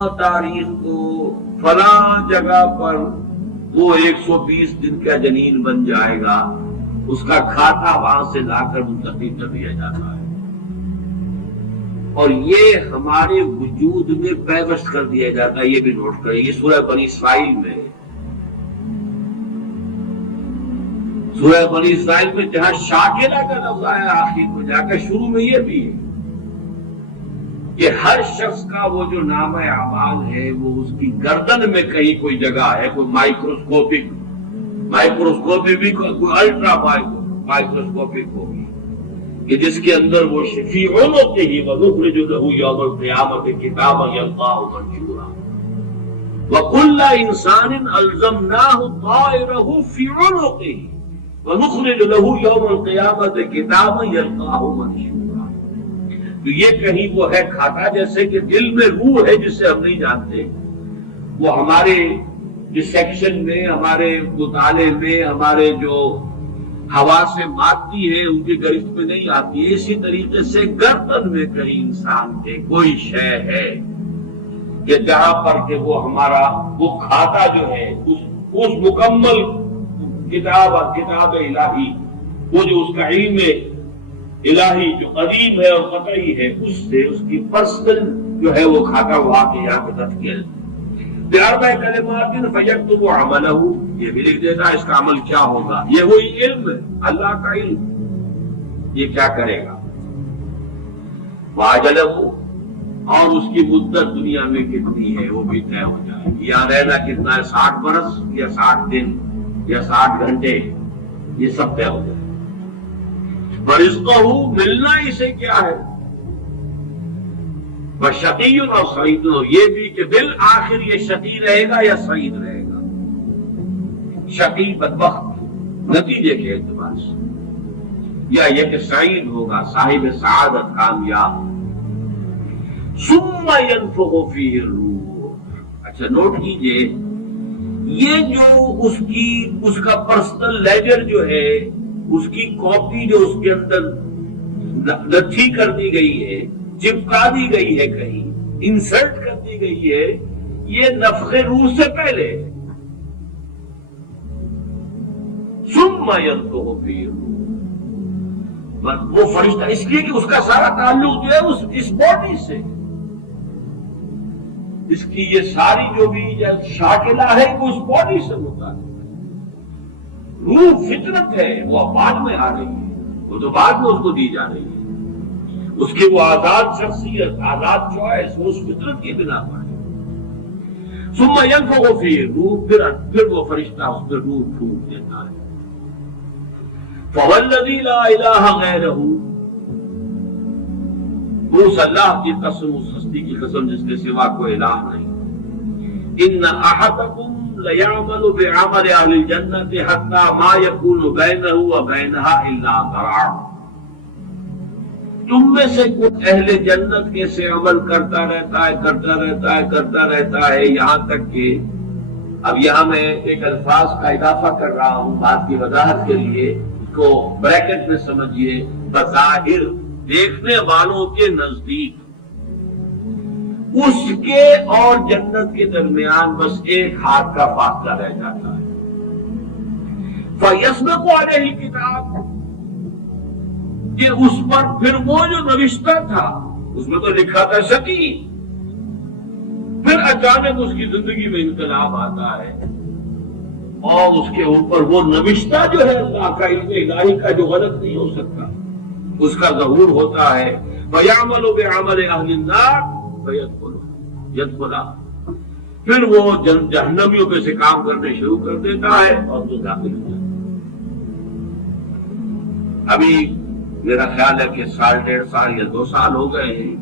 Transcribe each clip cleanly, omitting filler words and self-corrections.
تاریخ کو فلاں جگہ پر وہ 120 دن کا جنین بن جائے گا، اس کا کھاتا وہاں سے لا کر منتقل کر دیا جاتا ہے، اور یہ ہمارے وجود میں پیوست کر دیا جاتا ہے۔ یہ بھی نوٹ کریں، یہ سورہ بنی اسرائیل میں ہے۔ سورہ بنی اسرائیل میں جہاں شاکلہ کا لفظ آیا آخر کو جا کر، شروع میں یہ بھی ہے کہ ہر شخص کا وہ جو نامہ اعمال ہے وہ اس کی گردن میں کہیں کوئی جگہ ہے، کوئی مائکروسکوپک بھی کوئی الٹرا مائکروسکوپک ہوگی کہ جس کے اندر وہ شفیع ہوتے ہی وَنُخْرِجُ لَهُ يَوْمَ الْقِيَامَةِ كِتَابًا يَلْقَاهُ مَنشُورًا وَكُلَّ إِنسَانٍ أَلْزَمْنَاهُ طَائِرَهُ فِي عُنُقِهِ وَنُخْرِجُ لَهُ يَوْمَ الْقِيَامَةِ كِتَابًا يَلْقَاهُ مَنشُورًا۔ تو یہ کہیں وہ ہے کھاتا، جیسے کہ دل میں روح ہے جسے ہم نہیں جانتے، وہ ہمارے ڈسیکشن میں، ہمارے مطالعے میں، ہمارے جو حواس مادی ہے ان کی گرفت میں نہیں آتی ہے۔ اسی طریقے سے گردن میں کہیں انسان کے کوئی شے ہے کہ جہاں پر کہ وہ ہمارا وہ کھاتا جو ہے اس مکمل کتاب الہی، وہ جو اس کا علم الہی جو قدیم ہے اور قطعی ہے، اس سے اس کی پرسنل جو ہے وہ کھاتا ہوا کہ یہاں پہ رکھ گیا بِأَرْبَعِ كَلِمَاتٍ فَيَكْتُبُ عَمَلَهُ، یہ بھی لکھ دیتا ہے اس کا عمل کیا ہوگا۔ یہ وہی علم ہے، اللہ کا علم، یہ کیا کرے گا۔ وَأَجَلَهُ، اور اس کی مدت دنیا میں کتنی ہے وہ بھی طے ہو جائے گی۔ یا رہنا کتنا ہے، 60 برس یا 60 دن یا 60 گھنٹے، یہ سب طے ہو جائے گا۔ وَرِزْقُهُ، ملنا اسے کیا ہے، وَشَقِيٌّ اور سعید، یہ بھی کہ بالآخر یہ شقی رہے گا یا سعید رہے گا۔ شقی بدبخت نتیجے کے اعتبار سے، یا یہ کہ سعید ہوگا صاحب سعادت کامیاب۔ ثُمَّ يَنفُخُ فِيهِ الرُّوحُ، اچھا نوٹ کیجئے، یہ جو اس کا پرسنل لیجر جو ہے، اس کی کاپی جو اس کے اندر نتھی کر دی گئی ہے، چپکا دی گئی ہے، کہیں انسرٹ کر دی گئی ہے، یہ نفخ روح سے پہلے۔ ثم ينفخ فيه الروح، وہ فرشتہ اس لیے کہ اس کا سارا تعلق جو ہے اس باڈی سے، اس کی یہ ساری جو بھی شاکلہ ہے وہ اس باڈی سے متعلق ہے۔ روح فطرت ہے، وہ بعد میں آ رہی ہے، وہ تو بعد میں اس کو دی جا رہی ہے۔ اس کی وہ آزاد شخصیت، آزاد چوائس، وہ اس فطرت کی بنا پر ہے۔ ثم ينفخ فيه الروح، پھر وہ فرشتہ اس میں روح پھونک دیتا ہے۔ فوالذی لا الہ غیرہ، اس اللہ کی قسم، اس ہستی کی قسم جس کے سوا کوئی الہ نہیں، ان احدکم لَيَعْمَلُ بِعَمَلِ أَهْلِ الْجَنَّةِ حَتَّى مَا يَكُونُ بَيْنَهُ وَبَيْنَهَا إِلَّا ذِرَاعٌ، تم میں سے کوئی اہل جنت کے سے عمل کرتا رہتا ہے یہاں تک کہ، اب یہاں میں ایک الفاظ کا اضافہ کر رہا ہوں بات کی وضاحت کے لیے، اس کو بریکٹ میں سمجھیے، بظاہر دیکھنے والوں کے نزدیک اس کے اور جنت کے درمیان بس ایک ہاتھ کا فاصلہ رہ جاتا ہے۔ فَيَسْبِقُ عَلَيْهِ الْكِتَابُ، یہ اس پر پھر وہ جو نوشتہ تھا، اس میں تو لکھا تھا شقی، پھر اچانک اس کی زندگی میں انقلاب آتا ہے اور اس کے اوپر وہ نوشتہ جو ہے اللہ کا علم الہی کا جو غلط نہیں ہو سکتا، اس کا ظہور ہوتا ہے۔ وَيَعْمَلُ بِعَمَلِ أَهْلِ النَّارِ يدخلا، پھر وہ جہنمیوں پہ سے کام کرنے شروع کر دیتا ہے اور وہ داخل ہو جاتا ہے۔ ابھی میرا خیال ہے کہ 1.5 یا 2 سال ہو گئے ہیں،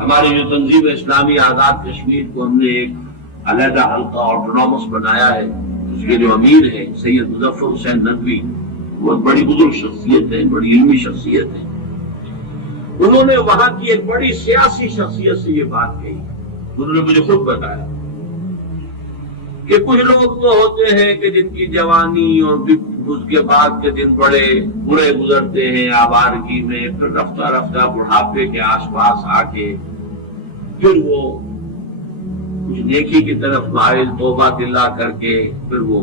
ہماری جو تنظیم اسلامی آزاد کشمیر کو ہم نے ایک علیحدہ حلقہ آٹونومس بنایا ہے، اس کے جو امیر ہیں سید مظفر حسین ندوی، بہت بڑی بزرگ شخصیت ہے، بڑی علمی شخصیت ہے، انہوں نے وہاں کی ایک بڑی سیاسی شخصیت سے یہ بات کہی۔ انہوں نے مجھے خود بتایا کہ کچھ لوگ تو ہوتے ہیں کہ جن کی جوانی اور اس کے بعد کے دن بڑے برے گزرتے ہیں آوارگی میں، پھر رفتہ رفتہ بڑھاپے کے آس پاس آ کے پھر وہ کچھ نیکی کی طرف مائل توبہ دلا کر کے پھر وہ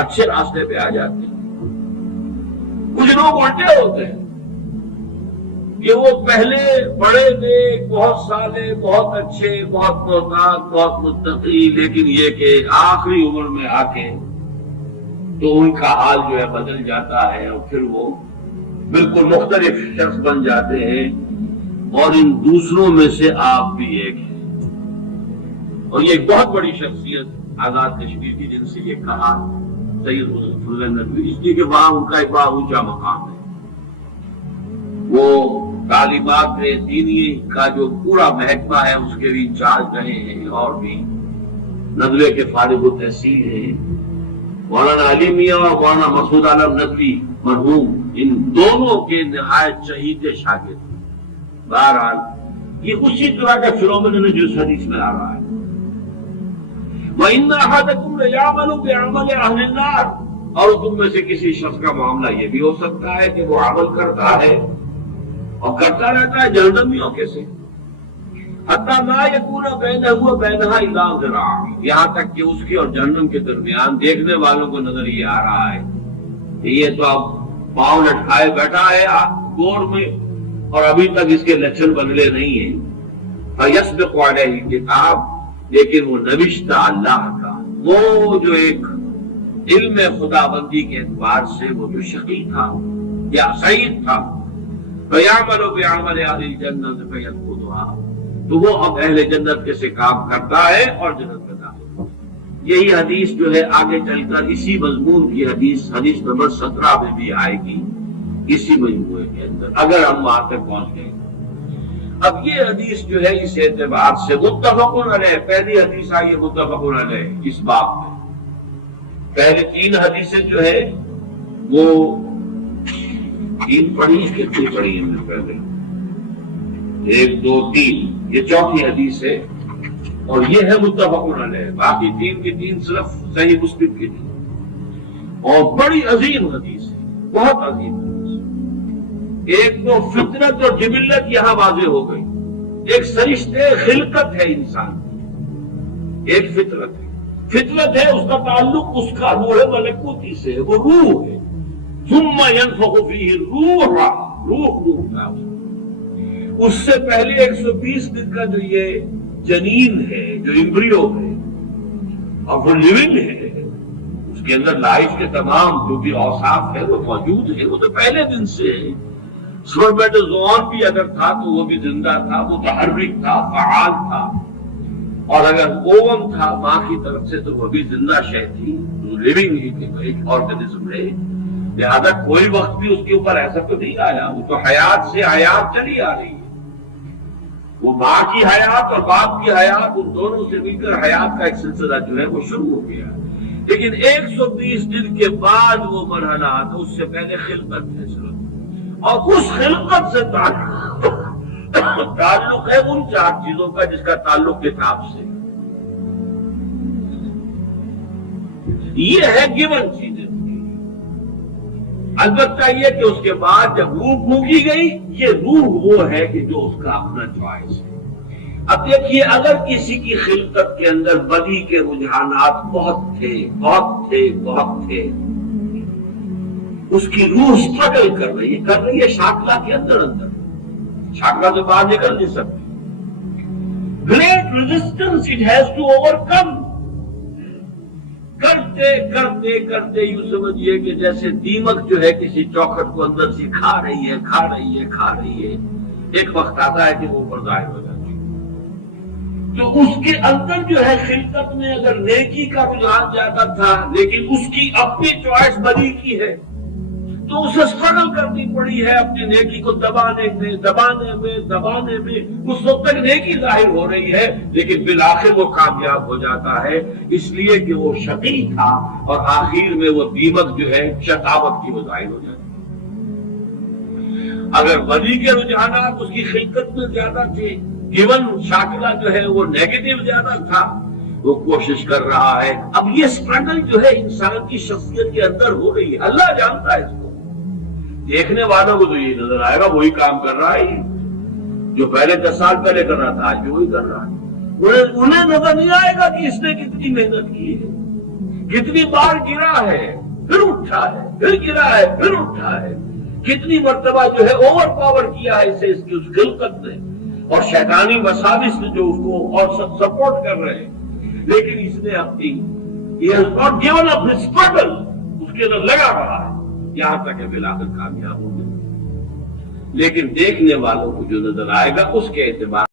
اچھے راستے پہ آ جاتے ہیں۔ کچھ لوگ الٹے ہوتے ہیں کہ وہ پہلے بڑے نیک، بہت صالح، بہت اچھے، بہت محتاط، بہت متقی، لیکن یہ کہ آخری عمر میں آ کے تو ان کا حال جو ہے بدل جاتا ہے اور پھر وہ بالکل مختلف شخص بن جاتے ہیں، اور ان دوسروں میں سے آپ بھی ایک ہیں۔ اور یہ ایک بہت بڑی شخصیت آزاد کشمیر کی، جن سے یہ کہا سید مظفر اللہ ندوی، اس لیے کہ وہاں ان کا ایک بڑا اونچا مقام ہے۔ وہ تعلیمات دینی کا جو پورا محکمہ ہے اس کے بھی انچارج رہے ہیں، اور بھی ندوے کے فارغ التحصیل ہیں۔ مولانا علی میاں اور مولانا مسعود عالم ندوی مرحوم، ان دونوں کے نہایت چہیتے شاگرد۔ بہرحال یہ اسی طرح کا فنومینن ہے جو اس حدیث میں آ رہا ہے۔ وَإِنَّ أَحَدَكُمْ لَيَعْمَلُ بِعَمَلِ أَهْلِ النَّارِ، اور تم میں سے کسی شخص کا معاملہ یہ بھی ہو سکتا ہے کہ وہ عمل کرتا ہے اور کرتا رہتا ہے جہنمیوں کے سے، حَتَّى لَا يَكُونَ بَيْنَهُ وَبَيْنَهَا إِلَّا ذِرَاعٌ، یہاں تک کہ اس کی اور جہنم کے درمیان دیکھنے والوں کو نظر یہ آ رہا ہے کہ یہ تو اب پاؤں لٹکائے بیٹھا ہے گور میں، اور ابھی تک اس کے لچھن بدلے نہیں ہیں۔ فَيَسْبِقُ عَلَيْهِ الْكِتَابُ، لیکن وہ نوشتہ اللہ کا، وہ جو ایک علم خدا بندی کے اعتبار سے وہ جو شقی تھا یا سعید تھا، فَيَعْمَلُ بِعَمَلِ أَهْلِ الْجَنَّةِ فَيَدْخُلُهَا، تو وہ اب اہل جنت کے سے کام کرتا ہے اور جنت میں داخل ہوتا ہے۔ یہی حدیث جو ہے آگے چل کر اسی مضمون کی حدیث نمبر 17 میں بھی آئے گی، اسی مجموعے کے اندر، اگر ہم وہاں تک پہنچ گئے۔ اب یہ حدیث جو ہے اس اعتبار سے متفق علیہ، پہلی حدیث آئی ہے متفق علیہ اس باب میں۔ پہلے 3 حدیثیں جو ہے وہ 3 پڑھی، کتنی پڑھی ہم نے پہلے؟ 1 2 3، یہ چوتھی حدیث ہے، اور یہ ہے متفق علیہ۔ باقی 3 کی 3 صرف صحیح مسلم کی تھی، اور بڑی عظیم حدیث ہے، بہت عظیم حدیث۔ ایک تو فطرت اور جبلت یہاں واضح ہو گئی، ایک سرشتے خلقت ہے انسان کی، ایک فطرت ہے۔ فطرت ہے، اس کا تعلق اس کا روح ملکوتی سے ہے، وہ روح ہے۔ ثم ينفخ فيه الروح، روح کا اس سے پہلے 120 دن کا جو یہ جنین ہے، جو ایمبریو ہے، اور وہ لیونگ ہے، اس کے اندر لائف کے تمام جو بھی اوصاف ہے وہ موجود ہے، وہ تو پہلے دن سے ہے۔ سپرمیٹوزوان بھی اگر تھا تو وہ بھی زندہ تھا، متحرک تھا، فعال تھا، اور اگر اوون تھا ماں کی طرف سے تو وہ بھی زندہ شے تھی، لیونگ ہی تھی، ایک آرگنزم ہے۔ لہذا کوئی وقت بھی اس کے اوپر ایسا تو نہیں آیا، وہ تو حیات سے حیات چلی آ رہی ہے۔ وہ ماں کی حیات اور باپ کی حیات، ان دونوں سے مل کر حیات کا ایک سلسلہ جو ہے وہ شروع ہو گیا۔ لیکن 120 دن کے بعد وہ مرحلہ آتا، اس سے پہلے خلقت ہے صرف، اور اس خلقت سے تعلق ہے ان 4 چیزوں کا جس کا تعلق کتاب سے۔ یہ ہے گیون چیزیں، البتہ یہ کہ اس کے بعد جب روح پھونکی گئی، یہ روح وہ ہے کہ جو اس کا اپنا چوائس ہے۔ اب دیکھیے، اگر کسی کی خلقت کے اندر بدی کے رجحانات بہت تھے، اس کی روح سٹرگل کر رہی ہے شاکلہ کے اندر، شاکلہ سے باہر نکل نہیں سکتی۔ Great resistance it has to overcome, کرتے یوں سمجھیے کہ جیسے دیمک جو ہے کسی چوکھٹ کو اندر سے کھا رہی ہے، ایک وقت آتا ہے کہ وہ اوپر ظاہر ہو جاتی ہے۔ تو اس کے اندر جو ہے خلقت میں اگر نیکی کا رجحان زیادہ تھا، لیکن اس کی اپنی چوائس بدی کی ہے، تو اسے سٹرگل کرنی پڑی ہے اپنی نیکی کو دبانے میں، اس وقت تک نیکی ظاہر ہو رہی ہے، لیکن بالآخر وہ کامیاب ہو جاتا ہے، اس لیے کہ وہ شقی تھا، اور آخر میں وہ دیمک جو ہے شقاوت کی وہ ظاہر ہو جاتی ہے۔ اگر بدی کے رجحانات اس کی خلقت میں زیادہ تھے، گیون شاکلہ جو ہے وہ نیگیٹو زیادہ تھا، وہ کوشش کر رہا ہے۔ اب یہ سٹرگل جو ہے انسان کی شخصیت کے اندر ہو رہی ہے، اللہ جانتا ہے اس کو، دیکھنے والوں کو تو یہ نظر آئے گا وہی کام کر رہا ہے، جو پہلے 10 سال پہلے کر رہا تھا آج بھی وہی کر رہا ہے. انہیں نظر نہیں آئے گا کہ اس نے کتنی محنت کی ہے, کتنی بار گرا ہے پھر اٹھا ہے, پھر گرا ہے پھر اٹھا ہے, کتنی مرتبہ جو ہے اوور پاور کیا ہے اسے اس کی اس خلقت نے, اور شیطانی وساوس نے جو اس کو اور سپورٹ کر رہے ہیں, لیکن اس نے اپنی he has not given up his struggle, اس کے اندر لگا رہا ہے یہاں تک کہ بالآخر کامیاب ہو گئے. لیکن دیکھنے والوں کو جو نظر آئے گا اس کے اعتبار